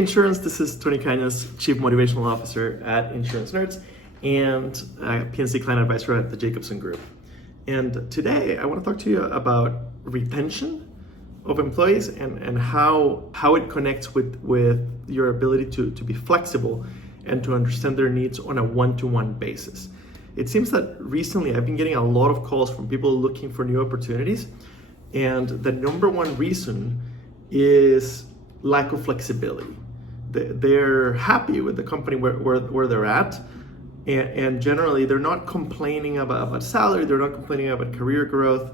Insurance. This is Tony Cañas, Chief Motivational Officer at Insurance Nerds and PNC Client Advisor at the Jacobson Group. And today I want to talk to you about retention of employees and how it connects with your ability to be flexible and to understand their needs on a one-to-one basis. It seems that recently I've been getting a lot of calls from people looking for new opportunities, and the number one reason is lack of flexibility. They're happy with the company where they're at, and generally they're not complaining about salary, they're not complaining about career growth.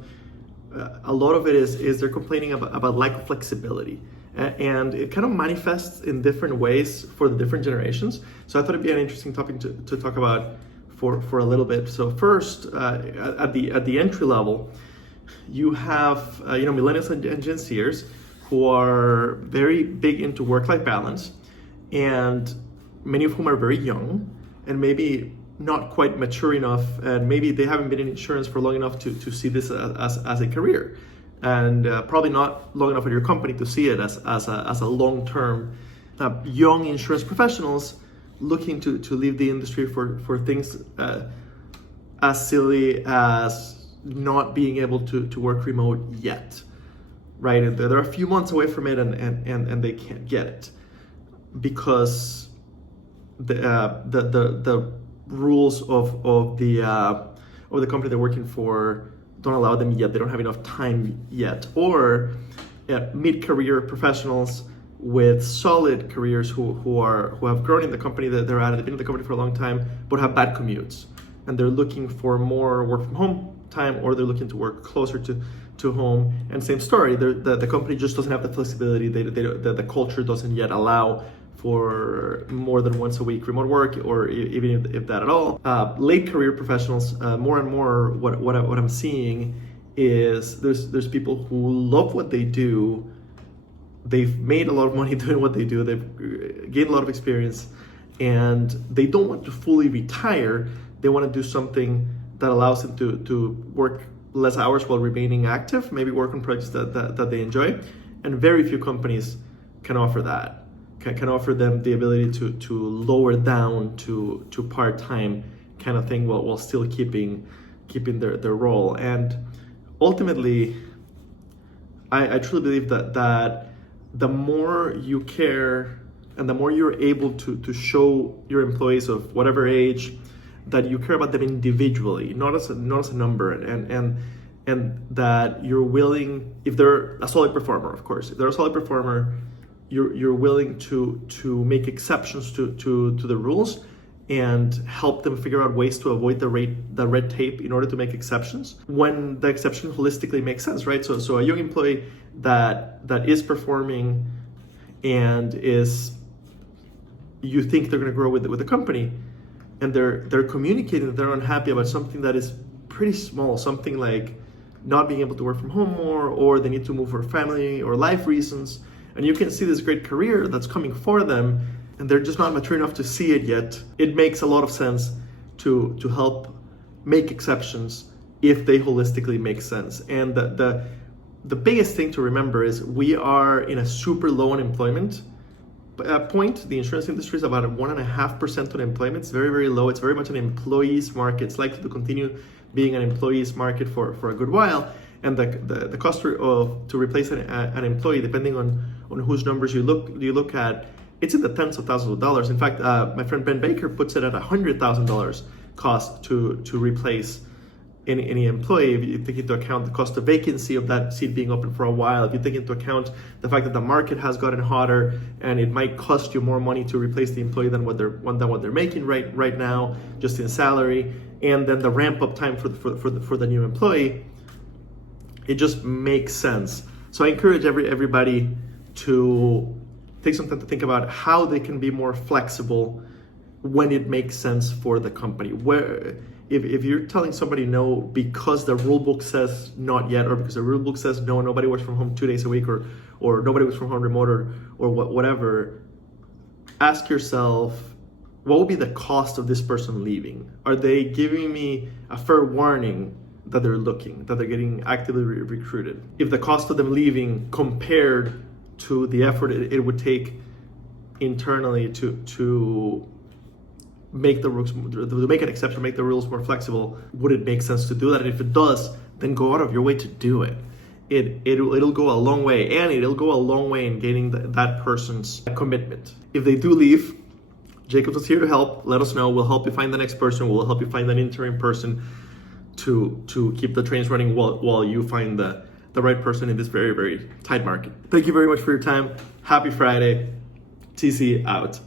A lot of it is they're complaining about lack of flexibility, and it kind of manifests in different ways for the different generations. So I thought it'd be an interesting topic to talk about for a little bit. So first, at the entry level, you have millennials and Gen Zers who are very big into work-life balance, and many of whom are very young and maybe not quite mature enough, and maybe they haven't been in insurance for long enough to see this as a career, and probably not long enough at your company to see it as a long-term. Young insurance professionals looking to leave the industry for things as silly as not being able to work remote yet, right? And they're a few months away from it, and they can't get it because the rules of the company they're working for don't allow them yet. They don't have enough time yet. Or mid-career professionals with solid careers who have grown in the company that they're at. They've been in the company for a long time, but have bad commutes, and they're looking for more work from home time, or they're looking to work closer to home. And same story, the company just doesn't have the flexibility. The culture doesn't yet allow for more than once a week remote work, or even if that at all. Late career professionals, more and more what I'm seeing is there's people who love what they do. They've made a lot of money doing what they do. They've gained a lot of experience, and they don't want to fully retire. They want to do something that allows them to work less hours while remaining active, maybe work on projects that they enjoy. And very few companies can offer that, can offer them the ability to lower down to part-time kind of thing while still keeping their role. And ultimately, I truly believe that the more you care and the more you're able to show your employees of whatever age that you care about them individually, not as a number, and that you're willing, if they're a solid performer, of course, if they're a solid performer, you're willing to make exceptions to the rules and help them figure out ways to avoid the red tape in order to make exceptions when the exception holistically makes sense, right? So a young employee that is performing and you think they're going to grow with the company, and they're communicating that they're unhappy about something that is pretty small, something like not being able to work from home more, or they need to move for family or life reasons, and you can see this great career that's coming for them, and they're just not mature enough to see it yet. It makes a lot of sense to help make exceptions if they holistically make sense. And the biggest thing to remember is we are in a super low unemployment point. The insurance industry is about 1.5% unemployment. It's very, very low. It's very much an employees market. It's likely to continue being an employees market for a good while. And the cost to replace an employee, depending on whose numbers you look at, it's in the tens of thousands of dollars. In fact, my friend Ben Baker puts it at $100,000 cost to replace any employee. If you take into account the cost of vacancy of that seat being open for a while, if you take into account the fact that the market has gotten hotter and it might cost you more money to replace the employee than what they're making right now, just in salary, and then the ramp up time for the new employee, it just makes sense. So I encourage everybody to take some time to think about how they can be more flexible when it makes sense for the company. Where if you're telling somebody no because the rule book says not yet, or because the rule book says no, nobody works from home 2 days a week, or nobody works from home remote, or whatever, ask yourself, what would be the cost of this person leaving? Are they giving me a fair warning that they're getting actively recruited? If the cost of them leaving compared to the effort it would take internally to make the rules, to make an exception, make the rules more flexible, would it make sense to do that? And if it does, then go out of your way to do it. It'll go a long way, and it'll go a long way in gaining that person's commitment. If they do leave, Jacobs is here to help. Let us know. We'll help you find the next person. We'll help you find an interim person to keep the trains running while you find the right person in this very, very tight market. Thank you very much for your time. Happy Friday. TC out.